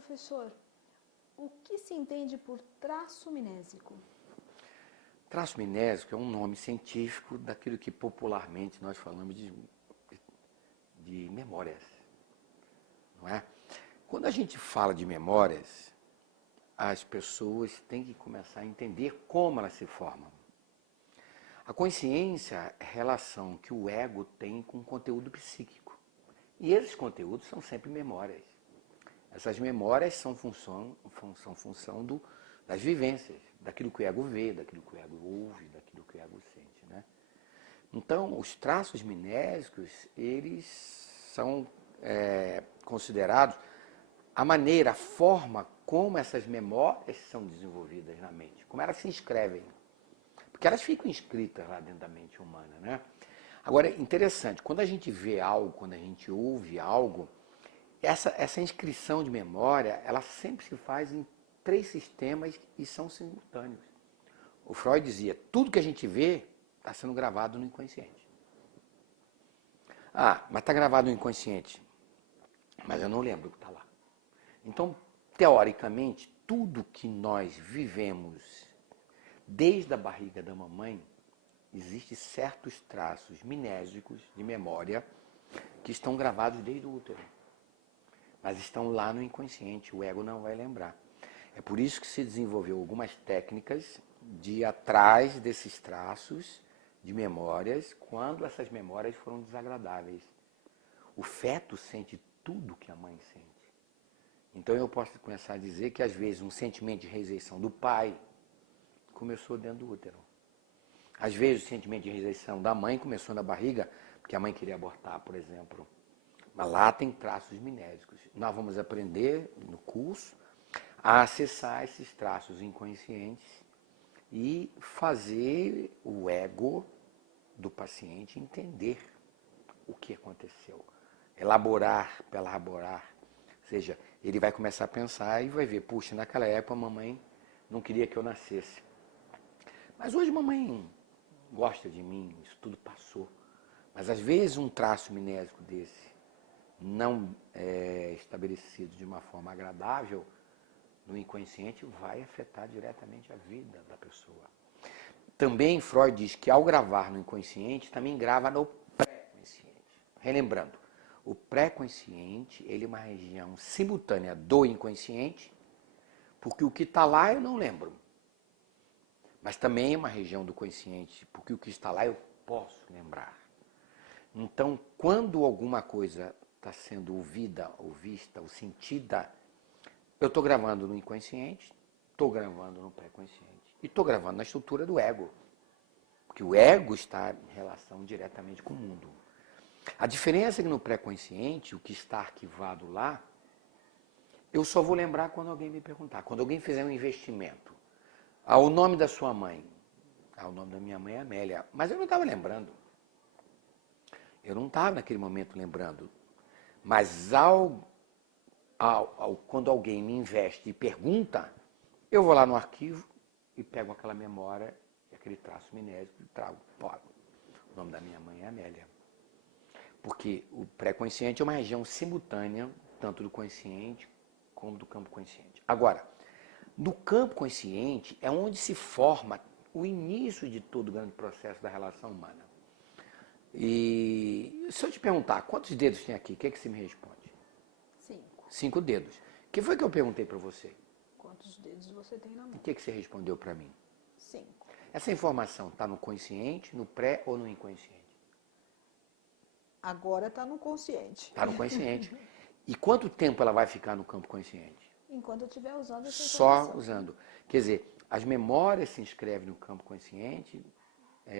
professor, o que se entende por traço minésico? Traço minésico é um nome científico daquilo que popularmente nós falamos de memórias, não é? Quando a gente fala de memórias, as pessoas têm que começar a entender como elas se formam. A consciência é a relação que o ego tem com o conteúdo psíquico. E esses conteúdos são sempre memórias. Essas memórias são função das vivências, daquilo que o ego vê, daquilo que o ego ouve, daquilo que o ego sente, né? Então, os traços minésicos, eles são considerados a maneira, a forma como essas memórias são desenvolvidas na mente, como elas se inscrevem. Porque elas ficam inscritas lá dentro da mente humana, né? Agora, interessante, quando a gente vê algo, quando a gente ouve algo, essa inscrição de memória, ela sempre se faz em 3 sistemas e são simultâneos. O Freud dizia, tudo que a gente vê está sendo gravado no inconsciente. Ah, mas está gravado no inconsciente. Mas eu não lembro o que está lá. Então, teoricamente, tudo que nós vivemos desde a barriga da mamãe, existem certos traços minésicos de memória que estão gravados desde o útero. Mas estão lá no inconsciente, o ego não vai lembrar. É por isso que se desenvolveu algumas técnicas de ir atrás desses traços de memórias quando essas memórias foram desagradáveis. O feto sente tudo que a mãe sente. Então eu posso começar a dizer que às vezes um sentimento de rejeição do pai começou dentro do útero. Às vezes o sentimento de rejeição da mãe começou na barriga, porque a mãe queria abortar, por exemplo. Mas lá tem traços minésicos. Nós vamos aprender no curso a acessar esses traços inconscientes e fazer o ego do paciente entender o que aconteceu. Elaborar, ou seja, ele vai começar a pensar e vai ver, puxa, naquela época a mamãe não queria que eu nascesse. Mas hoje a mamãe gosta de mim, isso tudo passou. Mas às vezes um traço minésico desse, não estabelecido de uma forma agradável, no inconsciente vai afetar diretamente a vida da pessoa. Também Freud diz que ao gravar no inconsciente, também grava no pré-consciente. Relembrando, o pré-consciente ele é uma região simultânea do inconsciente, porque o que está lá eu não lembro. Mas também é uma região do consciente, porque o que está lá eu posso lembrar. Então, quando alguma coisa está sendo ouvida, ou vista, ou sentida, eu estou gravando no inconsciente, estou gravando no pré-consciente e estou gravando na estrutura do ego. Porque o ego está em relação diretamente com o mundo. A diferença é que no pré-consciente, o que está arquivado lá, eu só vou lembrar quando alguém me perguntar. Quando alguém fizer um investimento. O nome da sua mãe. O nome da minha mãe é Amélia. Mas eu não estava lembrando. Eu não estava naquele momento lembrando. Mas quando alguém me investe e pergunta, eu vou lá no arquivo e pego aquela memória, aquele traço minésico e trago. O nome da minha mãe é Amélia. Porque o pré-consciente é uma região simultânea, tanto do consciente como do campo consciente. Agora, no campo consciente é onde se forma o início de todo o grande processo da relação humana. E se eu te perguntar, quantos dedos tem aqui? O que é que você me responde? 5. 5 dedos. O que foi que eu perguntei para você? Quantos dedos você tem na E mão? o que é que você respondeu para mim? 5. Essa informação está no consciente, no pré ou no inconsciente? Agora está no consciente. Está no consciente. E quanto tempo ela vai ficar no campo consciente? Enquanto eu estiver usando essa Só informação. usando. Quer dizer, as memórias se inscrevem no campo consciente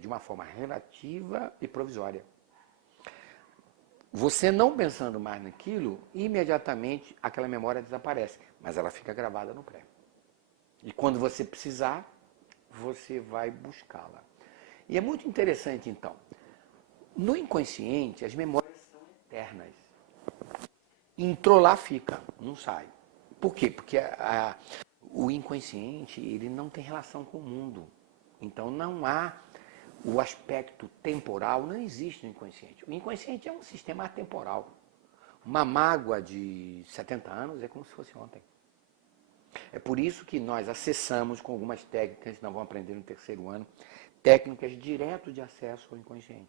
de uma forma relativa e provisória. Você não pensando mais naquilo, imediatamente aquela memória desaparece, mas ela fica gravada no pré. E quando você precisar, você vai buscá-la. E é muito interessante, então. No inconsciente, as memórias são eternas. Entrou lá, fica, não sai. Por quê? Porque o inconsciente ele não tem relação com o mundo. Então não há o aspecto temporal, não existe no inconsciente. O inconsciente é um sistema atemporal. Uma mágoa de 70 anos é como se fosse ontem. É por isso que nós acessamos com algumas técnicas, nós vamos aprender no terceiro ano, técnicas direto de acesso ao inconsciente.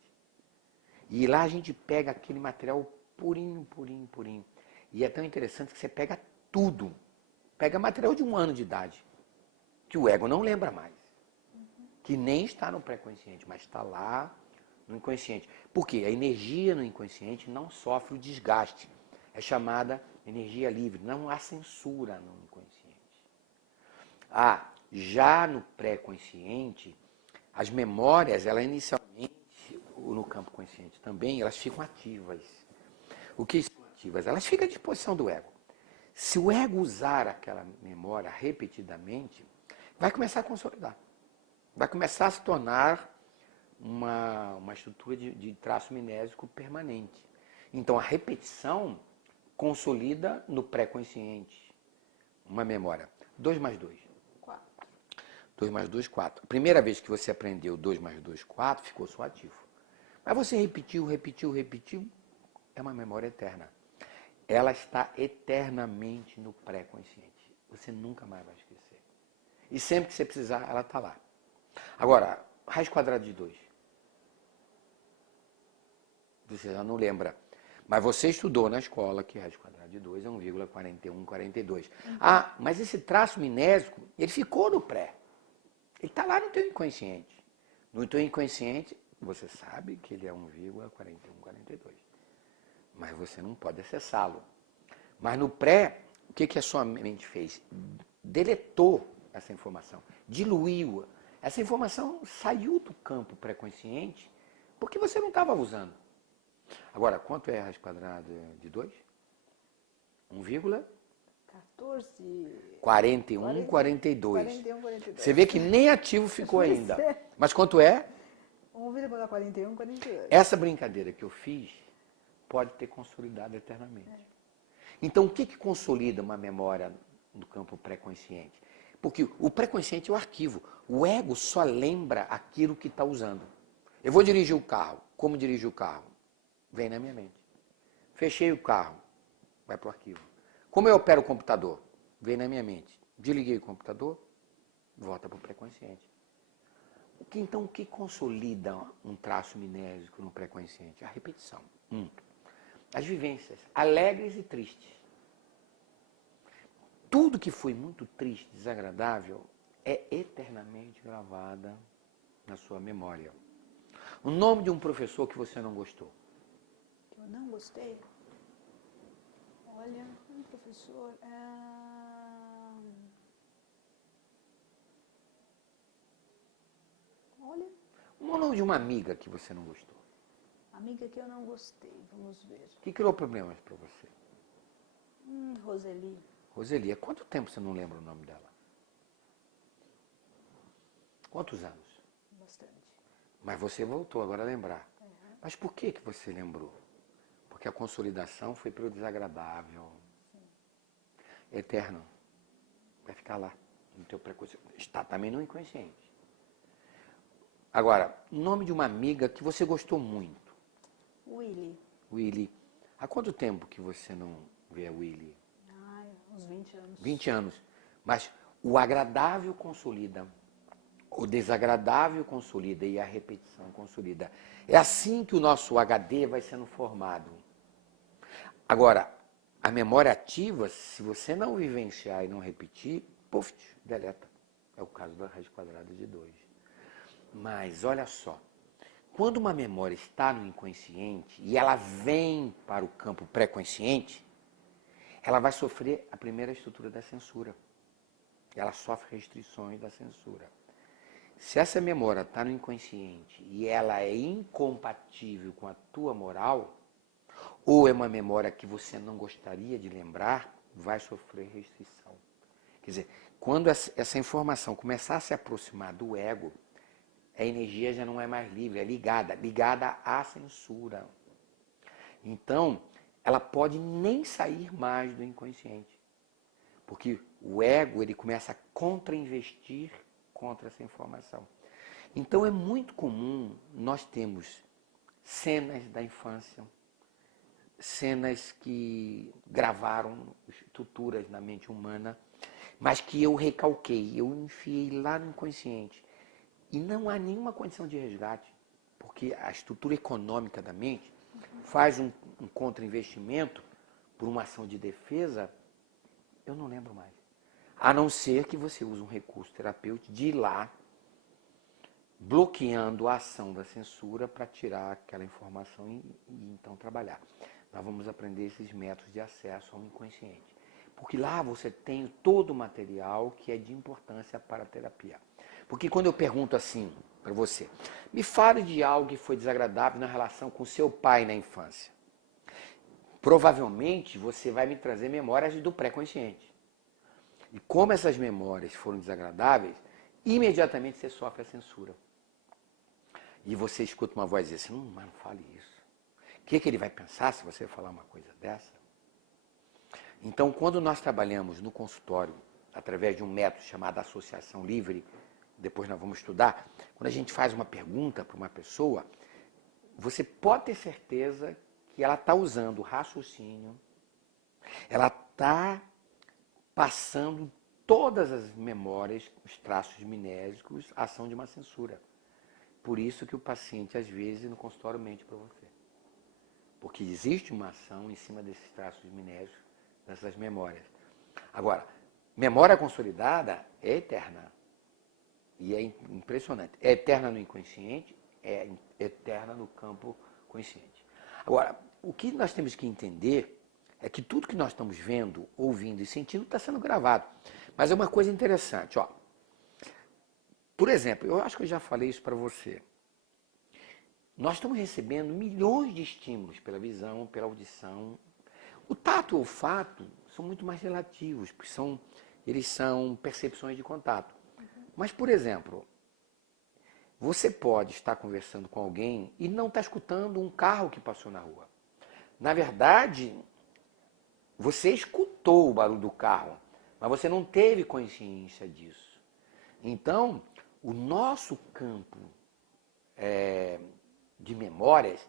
E lá a gente pega aquele material purinho, purinho, purinho. E é tão interessante que você pega tudo. Pega material de 1 ano de idade, que o ego não lembra mais. Que nem está no pré-consciente, mas está lá no inconsciente. Por quê? A energia no inconsciente não sofre o desgaste. É chamada energia livre. Não há censura no inconsciente. Já no pré-consciente, as memórias, elas inicialmente, no campo consciente também, elas ficam ativas. O que são ativas? Elas ficam à disposição do ego. Se o ego usar aquela memória repetidamente, vai começar a consolidar. Vai começar a se tornar uma estrutura de traço minésico permanente. Então, a repetição consolida no pré-consciente uma memória. 2 mais 2. 4. 2 mais 2, 4. A primeira vez que você aprendeu 2 mais 2, 4, ficou só ativo. Mas você repetiu, é uma memória eterna. Ela está eternamente no pré-consciente. Você nunca mais vai esquecer. E sempre que você precisar, ela está lá. Agora, raiz quadrada de 2. Você já não lembra. Mas você estudou na escola que raiz quadrada de 2 é 1,4142. Mas esse traço minésico, ele ficou no pré. Ele está lá no teu inconsciente. No teu inconsciente, você sabe que ele é 1,4142. Mas você não pode acessá-lo. Mas no pré, o que a sua mente fez? Deletou essa informação, diluiu-a. Essa informação saiu do campo pré-consciente porque você não estava usando. Agora, quanto é a raiz quadrada de 2? 14. 41, 42. 41, 42. Você vê que nem ativo ficou ainda. Mas quanto é? 1,41, 42. Essa brincadeira que eu fiz pode ter consolidado eternamente. Então, o que consolida uma memória no campo pré-consciente? Porque o pré-consciente é o arquivo. O ego só lembra aquilo que está usando. Eu vou dirigir o carro. Como dirigir o carro? Vem na minha mente. Fechei o carro. Vai para o arquivo. Como eu opero o computador? Vem na minha mente. Desliguei o computador. Volta para o pré-consciente. Então, o que consolida um traço minésico no pré-consciente? A repetição. As vivências, alegres e tristes. Tudo que foi muito triste, desagradável, é eternamente gravada na sua memória. O nome de um professor que você não gostou. Que eu não gostei? Olha, um professor... Olha, O nome de uma amiga que você não gostou. amiga que eu não gostei, vamos ver. Que criou problemas para você. Roseli. Roseli, há quanto tempo você não lembra o nome dela? Quantos anos? Bastante. Mas você voltou agora a lembrar. Mas por que você lembrou? Porque a consolidação foi pelo desagradável. Eterno. Vai ficar lá, no teu pré-consciente. Está também no inconsciente. Agora, nome de uma amiga que você gostou muito. Willy. Willy. Há quanto tempo que você não vê a Willy? Uns 20 anos. 20 anos. Mas o agradável consolida, o desagradável consolida e a repetição consolida. É assim que o nosso HD vai sendo formado. Agora, a memória ativa, se você não vivenciar e não repetir, puf, deleta. É o caso da raiz quadrada de 2. Mas, olha só, quando uma memória está no inconsciente e ela vem para o campo pré-consciente, ela vai sofrer a primeira estrutura da censura. Ela sofre restrições da censura. Se essa memória está no inconsciente e ela é incompatível com a tua moral, ou é uma memória que você não gostaria de lembrar, vai sofrer restrição. Quer dizer, quando essa informação começar a se aproximar do ego, a energia já não é mais livre, é ligada à censura. Então, ela pode nem sair mais do inconsciente. Porque o ego, ele começa a contra-investir contra essa informação. Então, é muito comum nós termos cenas da infância, cenas que gravaram estruturas na mente humana, mas que eu recalquei, eu enfiei lá no inconsciente. E não há nenhuma condição de resgate, porque a estrutura econômica da mente faz um contra-investimento por uma ação de defesa, eu não lembro mais. A não ser que você use um recurso terapêutico de ir lá, bloqueando a ação da censura para tirar aquela informação e então trabalhar. Nós vamos aprender esses métodos de acesso ao inconsciente. Porque lá você tem todo o material que é de importância para a terapia. Porque quando eu pergunto assim para você, me fale de algo que foi desagradável na relação com seu pai na infância. Provavelmente você vai me trazer memórias do pré-consciente. E como essas memórias foram desagradáveis, imediatamente você sofre a censura. E você escuta uma voz dizer assim, mas não fale isso. O que ele vai pensar se você falar uma coisa dessa? Então, quando nós trabalhamos no consultório, através de um método chamado associação livre, depois nós vamos estudar, quando a gente faz uma pergunta para uma pessoa, você pode ter certeza que ela está usando o raciocínio, ela está passando todas as memórias, os traços mnésicos, a ação de uma censura. Por isso que o paciente, às vezes, no consultório mente para você. Porque existe uma ação em cima desses traços mnésicos, dessas memórias. Agora, memória consolidada é eterna. E é impressionante. É eterna no inconsciente, é eterna no campo consciente. Agora, o que nós temos que entender é que tudo que nós estamos vendo, ouvindo e sentindo está sendo gravado. Mas é uma coisa interessante, ó. Por exemplo, eu acho que eu já falei isso para você. Nós estamos recebendo milhões de estímulos pela visão, pela audição. O tato e o olfato são muito mais relativos, porque eles são percepções de contato. Mas, por exemplo, você pode estar conversando com alguém e não estar escutando um carro que passou na rua. Na verdade, você escutou o barulho do carro, mas você não teve consciência disso. Então, o nosso campo de memórias,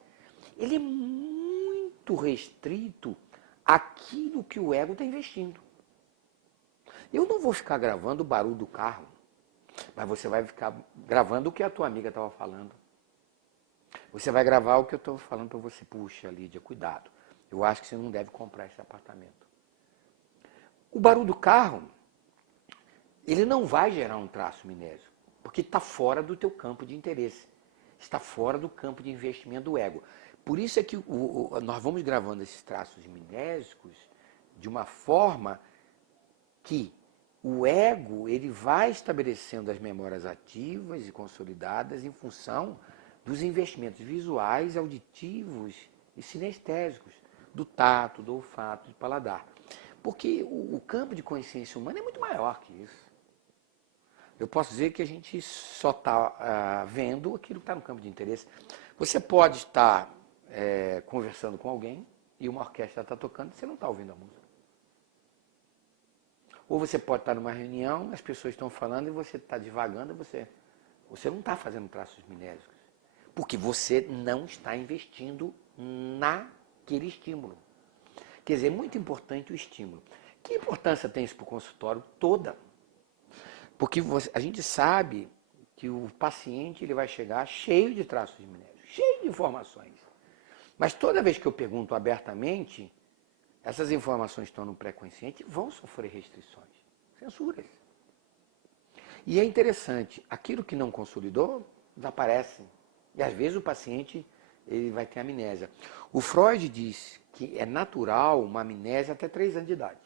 ele é muito restrito àquilo que o ego está investindo. Eu não vou ficar gravando o barulho do carro, mas você vai ficar gravando o que a tua amiga estava falando. Você vai gravar o que eu estou falando para você. Puxa, Lídia, cuidado. Eu acho que você não deve comprar esse apartamento. O barulho do carro, ele não vai gerar um traço mnésico, porque está fora do teu campo de interesse. Está fora do campo de investimento do ego. Por isso é que nós vamos gravando esses traços mnésicos de uma forma que o ego ele vai estabelecendo as memórias ativas e consolidadas em função dos investimentos visuais, auditivos e sinestésicos, do tato, do olfato, do paladar. Porque o campo de consciência humana é muito maior que isso. Eu posso dizer que a gente só está vendo aquilo que está no campo de interesse. Você pode estar conversando com alguém e uma orquestra está tocando e você não está ouvindo a música. Ou você pode estar numa reunião, as pessoas estão falando e você está divagando e você não está fazendo traços mnésicos. Porque você não está investindo naquele estímulo. Quer dizer, é muito importante o estímulo. Que importância tem isso para o consultório? Toda. Porque a gente sabe que o paciente ele vai chegar cheio de traços mnésicos, cheio de informações. Mas toda vez que eu pergunto abertamente, essas informações que estão no pré-consciente vão sofrer restrições, censuras. E é interessante, aquilo que não consolidou, desaparece. E às vezes o paciente ele vai ter amnésia. O Freud diz que é natural uma amnésia até 3 anos de idade.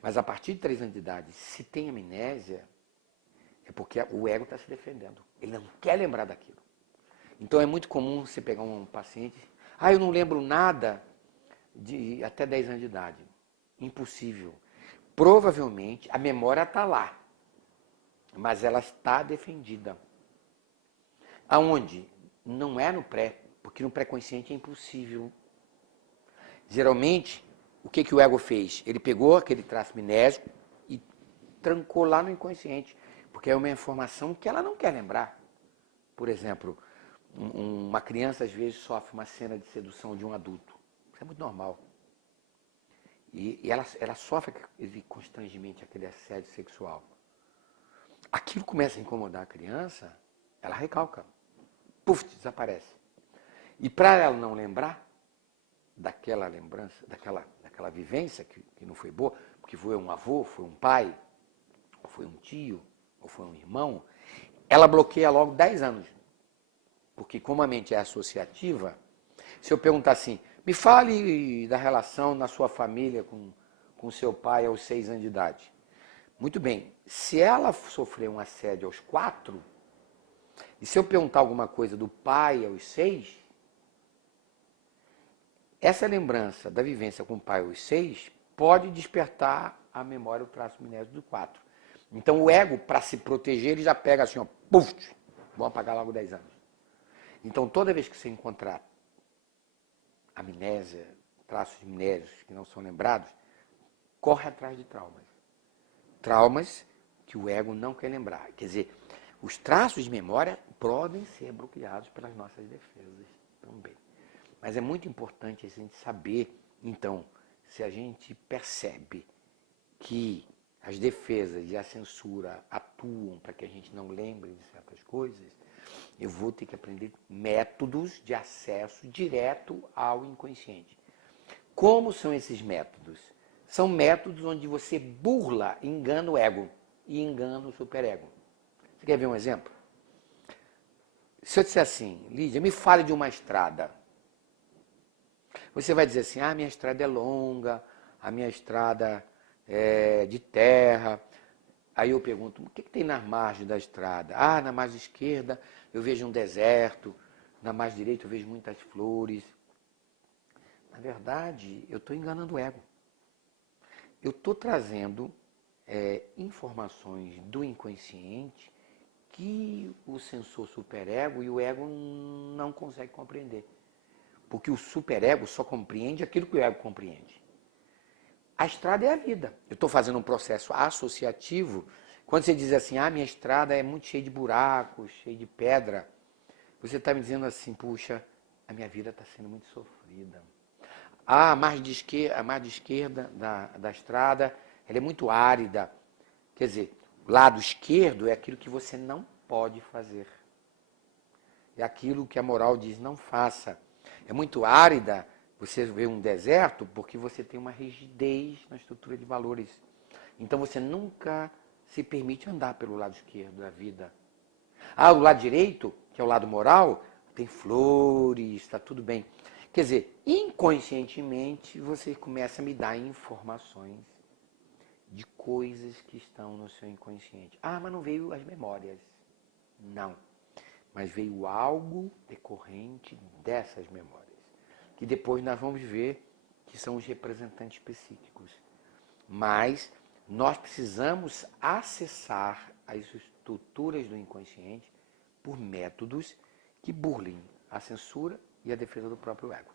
Mas a partir de 3 anos de idade, se tem amnésia, é porque o ego está se defendendo. Ele não quer lembrar daquilo. Então é muito comum você pegar um paciente, eu não lembro nada de até 10 anos de idade. Impossível. Provavelmente a memória está lá, mas ela está defendida. Aonde? Não é no pré, porque no pré-consciente é impossível. Geralmente, o que o ego fez? Ele pegou aquele traço mnésico e trancou lá no inconsciente, porque é uma informação que ela não quer lembrar. Por exemplo, uma criança às vezes sofre uma cena de sedução de um adulto. Isso é muito normal. E ela sofre aquele constrangimento, aquele assédio sexual. Aquilo começa a incomodar a criança, ela recalca. Puf, desaparece. E para ela não lembrar daquela lembrança, daquela vivência que não foi boa, porque foi um avô, foi um pai, ou foi um tio, ou foi um irmão, ela bloqueia logo 10 anos. Porque como a mente é associativa, se eu perguntar assim, me fale da relação na sua família com seu pai aos 6 anos de idade. Muito bem, se ela sofreu um assédio aos 4, e se eu perguntar alguma coisa do pai aos 6, essa lembrança da vivência com o pai aos 6 pode despertar a memória, o traço minético do 4. Então o ego, para se proteger, ele já pega assim, ó, puf, vão apagar logo 10 anos. Então toda vez que você encontrar amnésia, traços de amnésias que não são lembrados, corre atrás de traumas. Traumas que o ego não quer lembrar. Quer dizer, os traços de memória podem ser bloqueados pelas nossas defesas também. Mas é muito importante a gente saber, então, se a gente percebe que as defesas e a censura atuam para que a gente não lembre de certas coisas, eu vou ter que aprender métodos de acesso direto ao inconsciente. Como são esses métodos? São métodos onde você burla, engana o ego e engana o superego. Você quer ver um exemplo? Se eu disser assim, Lídia, me fale de uma estrada. Você vai dizer assim, a minha estrada é longa, a minha estrada é de terra. Aí eu pergunto, o que tem na margem da estrada? Ah, na margem esquerda eu vejo um deserto, na margem direita eu vejo muitas flores. Na verdade, eu estou enganando o ego. Eu estou trazendo informações do inconsciente que o sensor superego e o ego não consegue compreender. Porque o superego só compreende aquilo que o ego compreende. A estrada é a vida. Eu estou fazendo um processo associativo. Quando você diz assim, minha estrada é muito cheia de buracos, cheia de pedra, você está me dizendo assim, puxa, a minha vida está sendo muito sofrida. A margem de esquerda da estrada, ela é muito árida. Quer dizer, o lado esquerdo é aquilo que você não pode fazer. É aquilo que a moral diz, não faça. É muito árida, você vê um deserto, porque você tem uma rigidez na estrutura de valores. Então você nunca se permite andar pelo lado esquerdo da vida. O lado direito, que é o lado moral, tem flores, está tudo bem. Quer dizer, inconscientemente você começa a me dar informações de coisas que estão no seu inconsciente. Mas não veio as memórias. Não. Mas veio algo decorrente dessas memórias. Que depois nós vamos ver que são os representantes psíquicos. Mas nós precisamos acessar as estruturas do inconsciente por métodos que burlem a censura e a defesa do próprio ego.